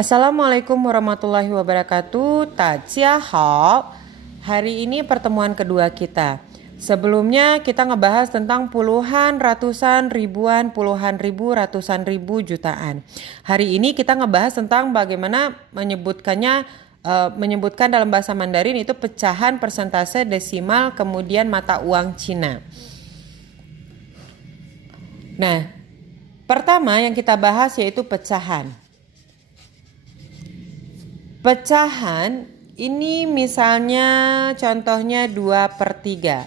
Assalamualaikum warahmatullahi wabarakatuh. Hao. Hari ini pertemuan kedua kita. Sebelumnya kita ngebahas tentang puluhan, ratusan, ribuan, puluhan ribu, ratusan ribu, jutaan. Hari ini kita ngebahas tentang bagaimana menyebutkan dalam bahasa Mandarin itu pecahan, persentase, desimal, kemudian mata uang Cina. Nah, pertama yang kita bahas yaitu pecahan. Pecahan ini misalnya contohnya 2/3.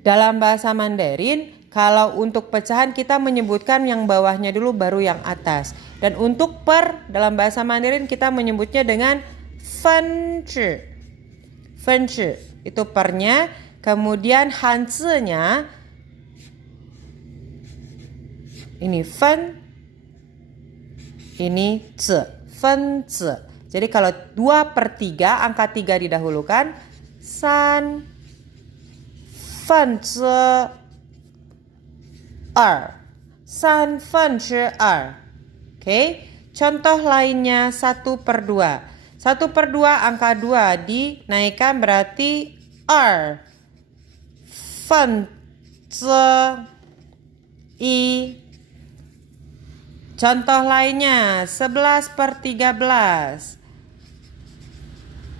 Dalam bahasa Mandarin, kalau untuk pecahan kita menyebutkan yang bawahnya dulu baru yang atas. Dan untuk per dalam bahasa Mandarin kita menyebutnya dengan fenzi. Fenzi itu pernya, kemudian hanzi-nya ini fen, ini zi, fenzi. Jadi kalau 2/3 angka 3 didahulukan, san fenzi er, san fenzi er. Oke, contoh lainnya 1/2. 1/2 angka 2 dinaikkan berarti er fenzi i. Contoh lainnya 11/13.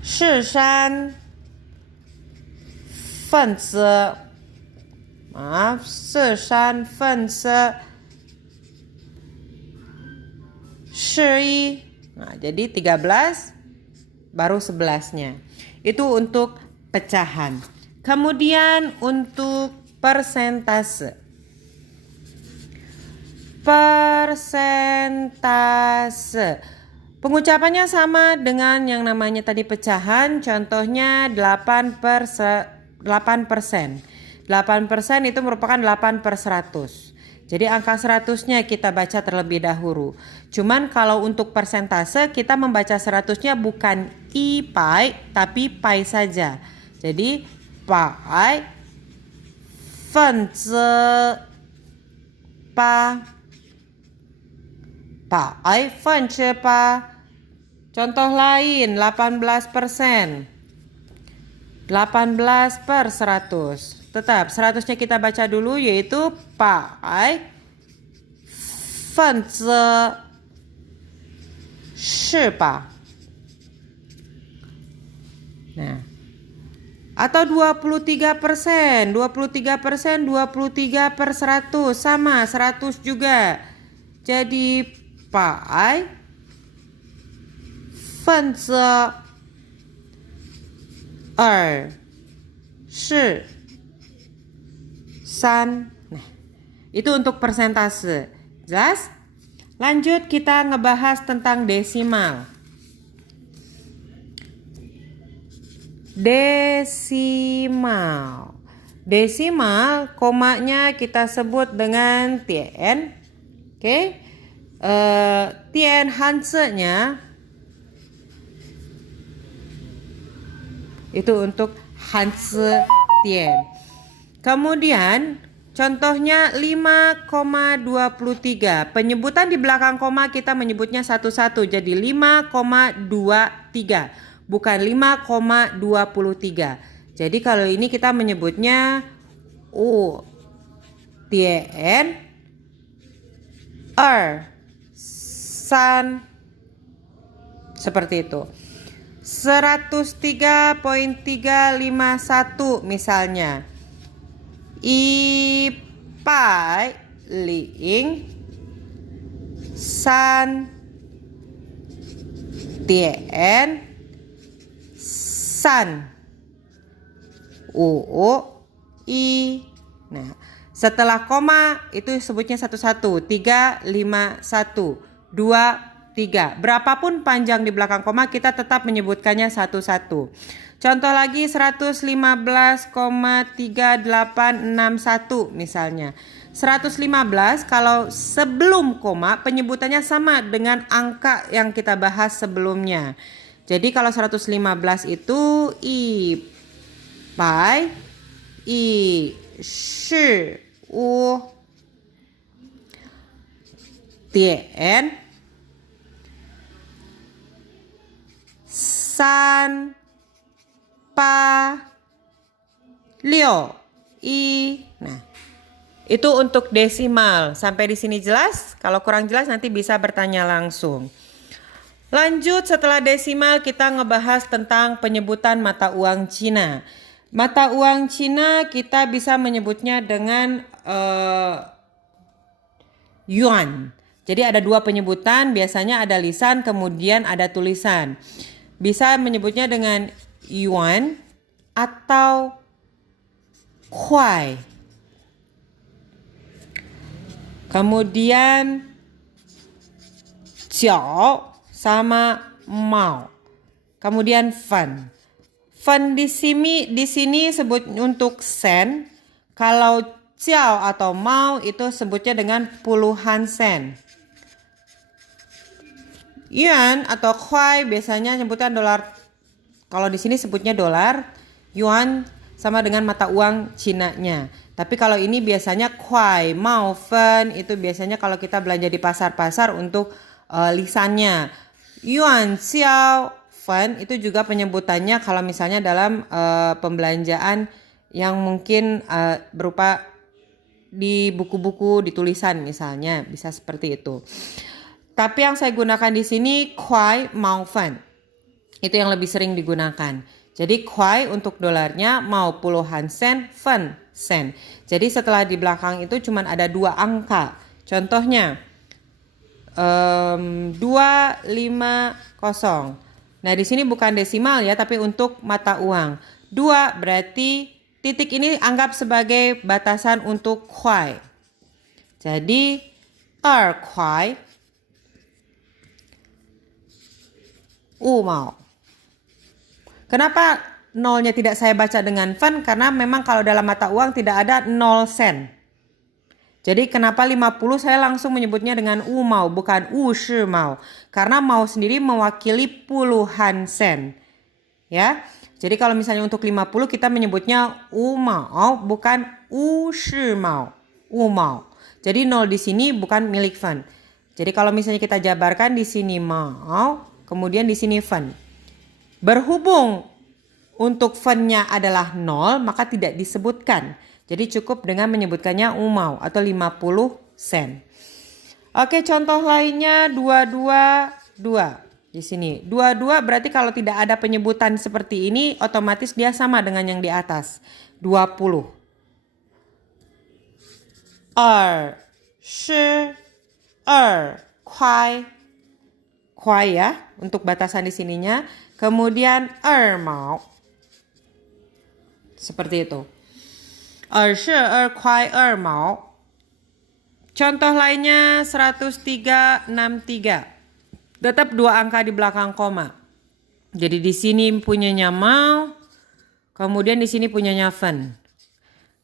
13分之13分之11. Nah, jadi 13 baru 11-nya. Itu untuk pecahan. Kemudian untuk persentase. Persentase. Pengucapannya sama dengan yang namanya tadi pecahan, contohnya 8%. 8% itu merupakan 8/100. Jadi angka 100-nya kita baca terlebih dahulu. Cuman kalau untuk persentase kita membaca 100-nya bukan i pai tapi pai saja. Jadi pai fenzi pa pai fenzi pa. Contoh lain 18%. 18/100. Tetap 100-nya kita baca dulu yaitu pai fenzi shi pa. Nah, atau 23%. 23%, 23/100 sama 100 juga. Jadi pai fenzi er shi san. Nah, itu untuk persentase. Jelas? Lanjut kita ngebahas tentang desimal. Desimal. Desimal komanya kita sebut dengan tien. Oke. Tien hanzi-nya itu untuk hanzi tien. Kemudian contohnya 5,23. Penyebutan di belakang koma kita menyebutnya satu-satu. Jadi 5,23 bukan 5,23. Jadi kalau ini kita menyebutnya tien er san, seperti itu. 103,351 misalnya. I pai ling san tien san i. Nah, setelah koma itu sebutnya satu-satu. 351 23. Berapapun panjang di belakang koma kita tetap menyebutkannya satu-satu. Contoh lagi 115,3861 misalnya. 115 kalau sebelum koma penyebutannya sama dengan angka yang kita bahas sebelumnya. Jadi kalau 115 itu i pai i shi tien san, pa, liu, i. Nah, itu untuk desimal. Sampai di sini jelas? Kalau kurang jelas nanti bisa bertanya langsung. Lanjut, setelah desimal kita ngebahas tentang penyebutan mata uang Cina. Mata uang Cina kita bisa menyebutnya dengan yuan. Jadi ada dua penyebutan, biasanya ada lisan kemudian ada tulisan. Bisa menyebutnya dengan yuan atau kuai. Kemudian jiao sama mao. Kemudian fan. Fan di sini sebut untuk sen. Kalau jiao atau mao itu sebutnya dengan puluhan sen. Yuan atau kuai biasanya sebutkan dolar. Kalau di sini sebutnya dolar. Yuan sama dengan mata uang Cina-nya. Tapi kalau ini biasanya kuai, mao, fan itu biasanya kalau kita belanja di pasar-pasar untuk lisannya. Yuan, xiao, fan itu juga penyebutannya kalau misalnya dalam pembelanjaan yang mungkin berupa di buku-buku, di tulisan misalnya, bisa seperti itu. Tapi yang saya gunakan di sini kuai, mao, fan. Itu yang lebih sering digunakan. Jadi kuai untuk dolarnya, mau puluhan sen, fan sen. Jadi setelah di belakang itu cuma ada dua angka. Contohnya 250. Nah, di sini bukan desimal ya, tapi untuk mata uang. 2 berarti titik ini anggap sebagai batasan untuk kuai. Jadi 2 kuai 5毛. Kenapa nolnya tidak saya baca dengan fan? Karena memang kalau dalam mata uang tidak ada 0 sen. Jadi kenapa 50 saya langsung menyebutnya dengan mau, bukan shi mau. Karena mau sendiri mewakili puluhan sen. Ya. Jadi kalau misalnya untuk 50 kita menyebutnya mau, bukan shi mau. Mau. Jadi 0 di sini bukan milik fan. Jadi kalau misalnya kita jabarkan di sini mau, kemudian di sini fan. Berhubung untuk fan-nya adalah 0, maka tidak disebutkan. Jadi cukup dengan menyebutkannya umau atau 50 sen. Oke, contoh lainnya 222. Di sini 22 berarti kalau tidak ada penyebutan seperti ini otomatis dia sama dengan yang di atas. 20. 2 shi 2 kuai. Kuai ya untuk batasan di sininya. Kemudian 2 毛. Seperti itu. 2是2块2毛. Contoh lainnya 1363. Tetap dua angka di belakang koma. Jadi di sini punyanya mau, kemudian di sini punyanya fan.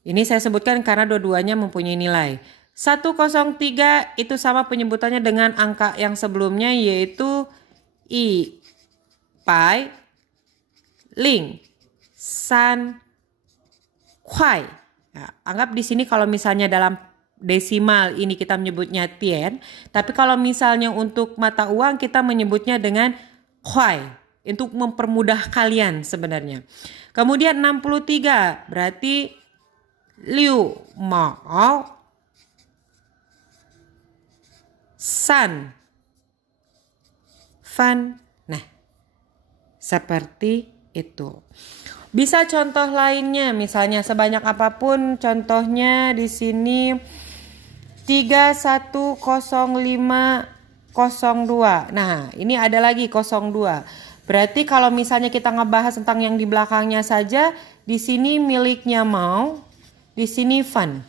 Ini saya sebutkan karena dua-duanya mempunyai nilai. 103 itu sama penyebutannya dengan angka yang sebelumnya yaitu i pai ling san kuai. Nah, anggap di sini kalau misalnya dalam desimal ini kita menyebutnya tien, tapi kalau misalnya untuk mata uang kita menyebutnya dengan kuai untuk mempermudah kalian sebenarnya. Kemudian 63 berarti liu mao san fan. Nah, seperti itu. Bisa contoh lainnya, misalnya sebanyak apapun, contohnya di sini 310502. Nah, ini ada lagi 02. Berarti kalau misalnya kita ngebahas tentang yang di belakangnya saja, di sini miliknya mau, di sini fan.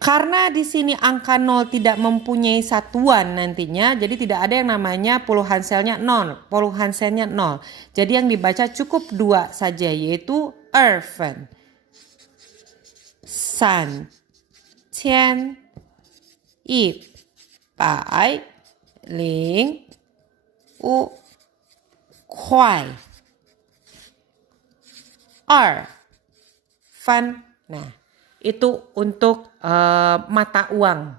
Karena di sini angka 0 tidak mempunyai satuan nantinya, jadi tidak ada yang namanya puluhan sennya 0, puluhan sennya 0. Jadi yang dibaca cukup 2 saja, yaitu 2 fan. 3100块2 fan. Nah, itu untuk mata uang.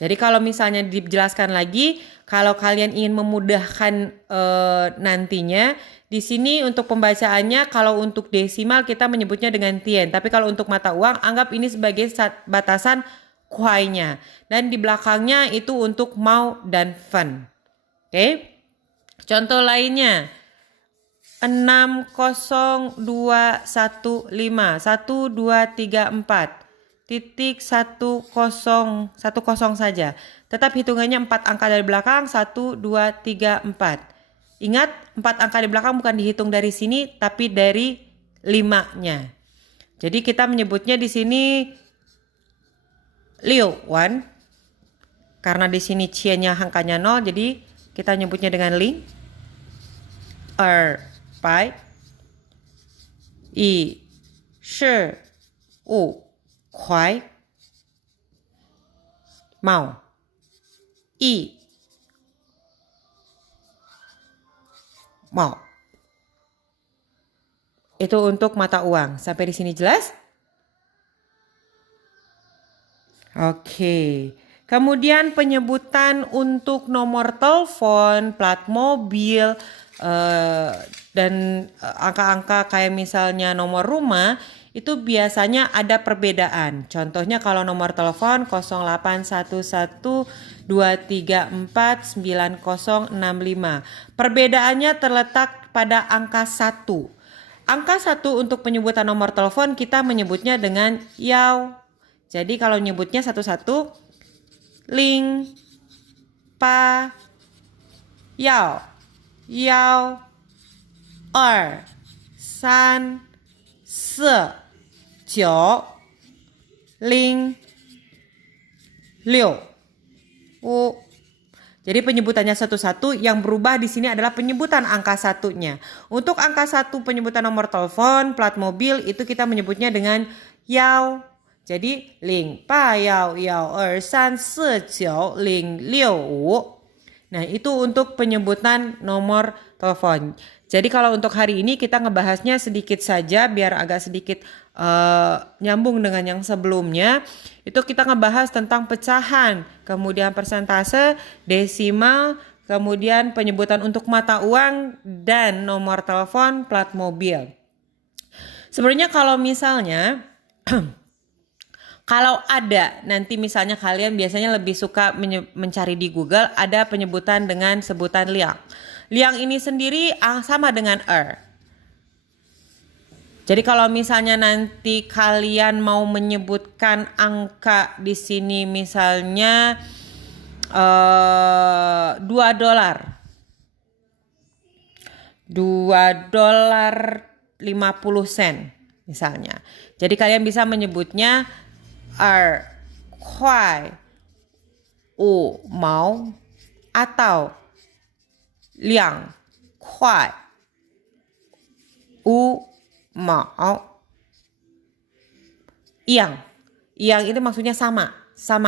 Jadi kalau misalnya dijelaskan lagi, kalau kalian ingin memudahkan nantinya, di sini untuk pembacaannya kalau untuk desimal kita menyebutnya dengan tien. Tapi kalau untuk mata uang, anggap ini sebagai batasan kuainya. Dan di belakangnya itu untuk mau dan fen. Oke. Contoh lainnya. 60215 1234 titik 10 saja. Tetap hitungannya 4 angka dari belakang 1 2 3 4. Ingat 4 angka di belakang bukan dihitung dari sini tapi dari 5-nya. Jadi kita menyebutnya di sini Liu Wan. Karena di sini cie-nya angkanya 0 jadi kita menyebutnya dengan ling. Pai I Shi Wu Kuai Mau I Mau. Itu untuk mata uang. Sampai di sini jelas? Oke. Kemudian penyebutan untuk nomor telepon, plat mobil, dan angka-angka kayak misalnya nomor rumah itu biasanya ada perbedaan. Contohnya kalau nomor telepon 081123499065. Perbedaannya terletak pada angka 1. Angka 1 untuk penyebutan nomor telepon kita menyebutnya dengan yao. Jadi kalau nyebutnya satu-satu ling pa yao yao er san se jiu ling liu wu. Jadi penyebutannya satu-satu, yang berubah di sini adalah penyebutan angka satunya. Untuk angka 1 penyebutan nomor telepon, plat mobil itu kita menyebutnya dengan yao. Jadi ling pa yao yao er san se jiu ling liu wu. Nah, itu untuk penyebutan nomor telepon. Jadi kalau untuk hari ini kita ngebahasnya sedikit saja biar agak sedikit nyambung dengan yang sebelumnya. Itu kita ngebahas tentang pecahan, kemudian persentase, desimal, kemudian penyebutan untuk mata uang dan nomor telepon plat mobil. Sebenarnya kalau misalnya kalau ada nanti misalnya kalian biasanya lebih suka mencari di Google, ada penyebutan dengan sebutan liang. Liang ini sendiri sama dengan Jadi kalau misalnya nanti kalian mau menyebutkan angka di sini misalnya $2. $2.50 misalnya. Jadi kalian bisa menyebutnya kuai mau atau liang kuai mau. Yang itu maksudnya sama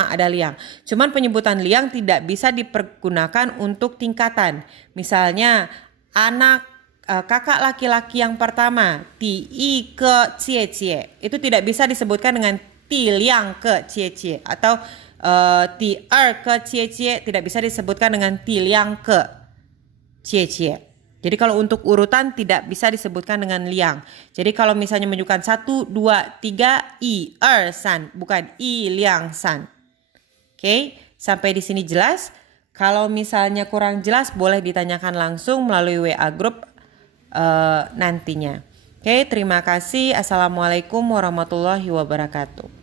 ada liang. Cuman penyebutan liang tidak bisa dipergunakan untuk tingkatan. Misalnya kakak laki-laki yang pertama ti i ke cie itu tidak bisa disebutkan dengan ti liang ke cie atau ti ke cie tidak bisa disebutkan dengan ti liang ke cie. Jadi kalau untuk urutan tidak bisa disebutkan dengan liang. Jadi kalau misalnya menunjukkan 1 2 3 i san bukan i liang san. Oke, sampai di sini jelas. Kalau misalnya kurang jelas boleh ditanyakan langsung melalui WA group nantinya. Oke, terima kasih. Assalamualaikum warahmatullahi wabarakatuh.